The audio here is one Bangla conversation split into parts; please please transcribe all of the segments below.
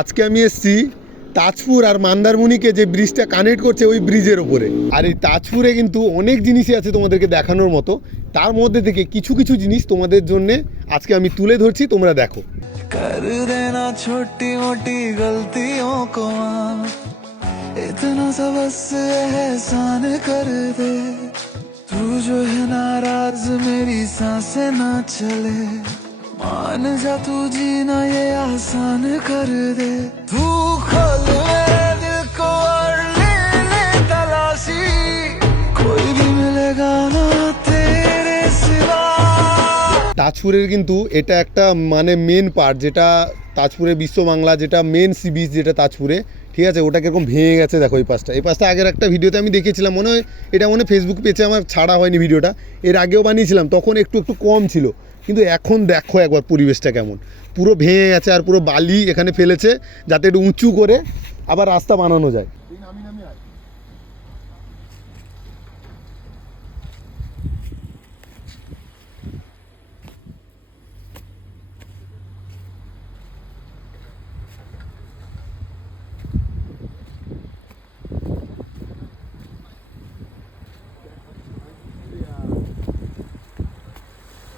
আজকে আমি এসেছি তাজপুর আর মন্দারমণিকে যে ব্রিজটা কানেক্ট করছে ওই ব্রিজের ওপরে। আর এই তাজপুরে কিন্তু অনেক জিনিসই আছে তোমাদেরকে দেখানোর মতো। তার মধ্যে থেকে কিছু কিছু জিনিস তোমাদের জন্য আজকে আমি তুলে ধরছি, তোমরা দেখো। कर देना छोटी मोटी गलतियों को माफ, इतना सा बस एहसान कर दे, तू जो है नाराज मेरी सांसें ना चले, मान जा तू जीना ये आसान कर दे, तू खोल मेरे दिल को और ले ले तलाशी, कोई भी मिलेगा ना तेरे सिवा। তাজপুরের কিন্তু এটা একটা মানে মেন পার্ট, যেটা তাজপুরে বিশ্ব বাংলা যেটা মেন সি বিচ যেটা তাজপুরে, ঠিক আছে, ওটা কীরকম ভেঙে গেছে দেখো। এই পাশটা আগের একটা ভিডিওতে আমি দেখেছিলাম, মনে হয় এটা ফেসবুক পেজে আমার ছাড়া হয়নি ভিডিওটা, এর আগেও বানিয়েছিলাম, তখন একটু কম ছিল, কিন্তু এখন দেখো একবার পরিবেশটা কেমন, পুরো ভেঙে গেছে আর পুরো বালি এখানে ফেলেছে যাতে একটু উঁচু করে আবার রাস্তা বানানো যায়।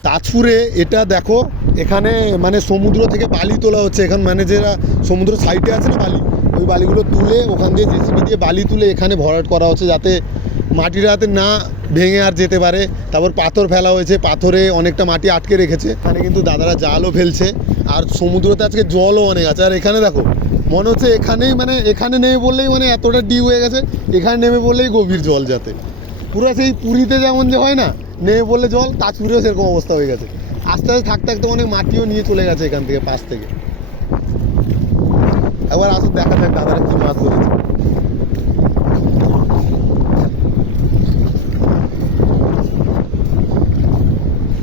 তাজপুরে এটা দেখো, এখানে মানে সমুদ্র থেকে বালি তোলা হচ্ছে, এখন মানে যারা সমুদ্র সাইডে আছে না বালি, ওই বালিগুলো তুলে ওখান দিয়ে জেসিবি দিয়ে বালি তুলে এখানে ভরাট করা হচ্ছে যাতে মাটিটা যাতে না ভেঙে আর যেতে পারে। তারপর পাথর ফেলা হয়েছে, পাথরে অনেকটা মাটি আটকে রেখেছে, এখানে কিন্তু দাদারা জালও ফেলছে। আর সমুদ্রতে আজকে জলও অনেক আছে। আর এখানে দেখো মনে হচ্ছে এখানেই এখানে নেমে বললেই এতটা ডিপ হয়ে গেছে, এখানে নেমে বললেই গভীর জল, যাতে পুরো সেই পুরীতে যেমন যে হয় না নেমে বললে জল, তাজপুরেও সেরকম অবস্থা হয়ে গেছে। আস্তে আস্তে থাকতে থাকতে অনেক মাটিও নিয়ে চলে গেছে এখান থেকে, পাশ থেকে। একবার আসুন দেখা যাক দাদারা কি মাছ ধরেছে।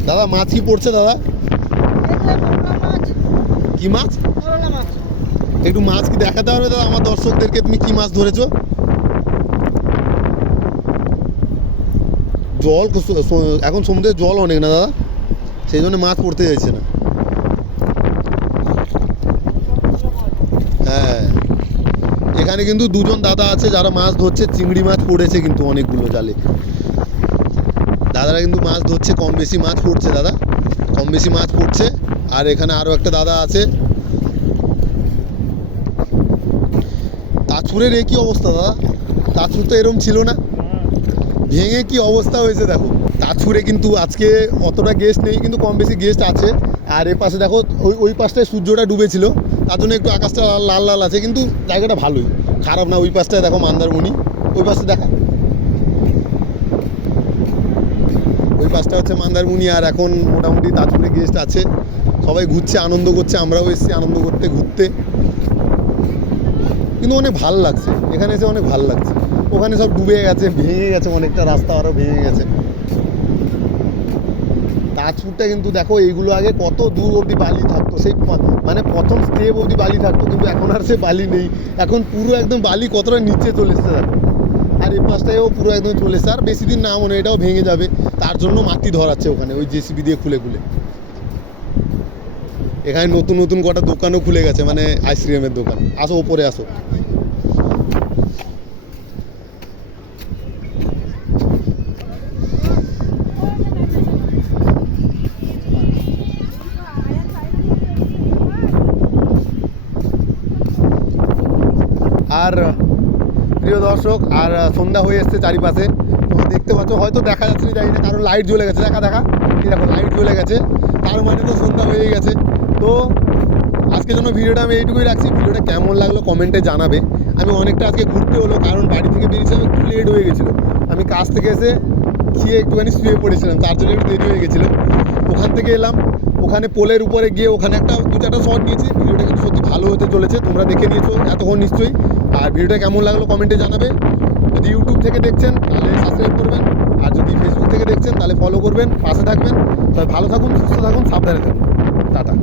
দাদা মাছ কি পড়ছে দাদা? কি মাছ? একটু মাছ কি দেখাতে পারবে দাদা আমার দর্শকদেরকে, তুমি কি মাছ ধরেছো? জল এখন সমুদ্রের জল অনেক না দাদা, সেই জন্য মাছ পড়তে যাচ্ছে না। হ্যাঁ, এখানে কিন্তু দুজন দাদা আছে যারা মাছ ধরছে, চিংড়ি মাছ পড়েছে কিন্তু অনেকগুলো জালে। দাদারা কিন্তু মাছ ধরছে, কম বেশি মাছ পড়ছে দাদা, কম বেশি মাছ পড়ছে। আর এখানে আরও একটা দাদা আছে। তাজপুরের একই অবস্থা দাদা, তাজপুর তো এরকম ছিল না, ভেঙে কি অবস্থা হয়েছে দেখো। তাজপুরে কিন্তু আজকে অতটা গেস্ট নেই, কিন্তু কম বেশি গেস্ট আছে। আর এ পাশে দেখো ওই পাশটায় সূর্যটা ডুবেছিল, তার জন্য একটু আকাশটা লাল লাল আছে, কিন্তু জায়গাটা ভালোই, খারাপ না। ওই পাশটায় দেখো মন্দারমণি, ওই পাশটা দেখা, ওই পাশটা হচ্ছে মন্দারমণি। আর এখন মোটামুটি তাজপুরে গেস্ট আছে, সবাই ঘুরছে, আনন্দ করছে, আমরাও এসেছি আনন্দ করতে ঘুরতে, কিন্তু অনেক ভালো লাগছে এখানে এসে, অনেক ভালো লাগছে। ওখানে সব ডুবে গেছে, ভেঙে গেছে, অনেকটা রাস্তা আরও ভেঙে গেছে। তাজপুরটা কিন্তু দেখো, এইগুলো আগে কত দূর অবধি বালি থাকতো, সেই প্রথম স্টেপ অবধি বালি থাকতো, কিন্তু এখন আর সে বালি নেই, এখন পুরো একদম বালি কতটা নিচে চলে এসছে দেখো। আর এই পাশটায়ও পুরো একদম চলে এসছে, আর বেশি দিন না মনে এটাও ভেঙে যাবে, তার জন্য মাটি ধরাচ্ছে ওখানে ওই জেসিবি দিয়ে খুলে খুলে। এখানে নতুন নতুন কটা দোকানও খুলে গেছে, আইসক্রিমের দোকান। আসো ওপরে আসো। আর প্রিয় দর্শক, আর সন্ধ্যা হয়ে এসছে চারিপাশে, তোমরা দেখতে পাচ্ছ, হয়তো দেখা যাচ্ছে না জানি না, কারণ লাইট জ্বলে গেছে। দেখা কি দেখো, লাইট জ্বলে গেছে, তার মানে তো সন্ধ্যা হয়ে গেছে। তো আজকের জন্য ভিডিওটা আমি এইটুকুই রাখছি। ভিডিওটা কেমন লাগলো কমেন্টে জানাবে। আমি অনেকটা আজকে ঘুরতে হলো, কারণ বাড়ি থেকে বেরিয়েছিলাম, একটু লেট হয়ে গেছিলো। আমি কাজ থেকে এসে খেয়ে একটুখানি শুয়ে পড়েছিলাম, তার জন্য একটু দেরি হয়ে গেছিলো। ওখান থেকে এলাম, ওখানে পোলের উপরে গিয়ে ওখানে দু চারটা শট নিয়েছি। ভিডিওটা কিন্তু সত্যি ভালো হতে চলেছে, তোমরা দেখে নিয়েছো এতক্ষণ নিশ্চয়ই। আর ভিডিওটা কেমন লাগলো কমেন্টে জানাবে। যদি ইউটিউব থেকে দেখছেন তাহলে সাবস্ক্রাইব করবেন, আর যদি ফেসবুক থেকে দেখছেন তাহলে ফলো করবেন, পাশে থাকবেন। সবাই ভালো থাকুন, সুস্থ থাকুন, সাবধানে থাকুন। টাটা।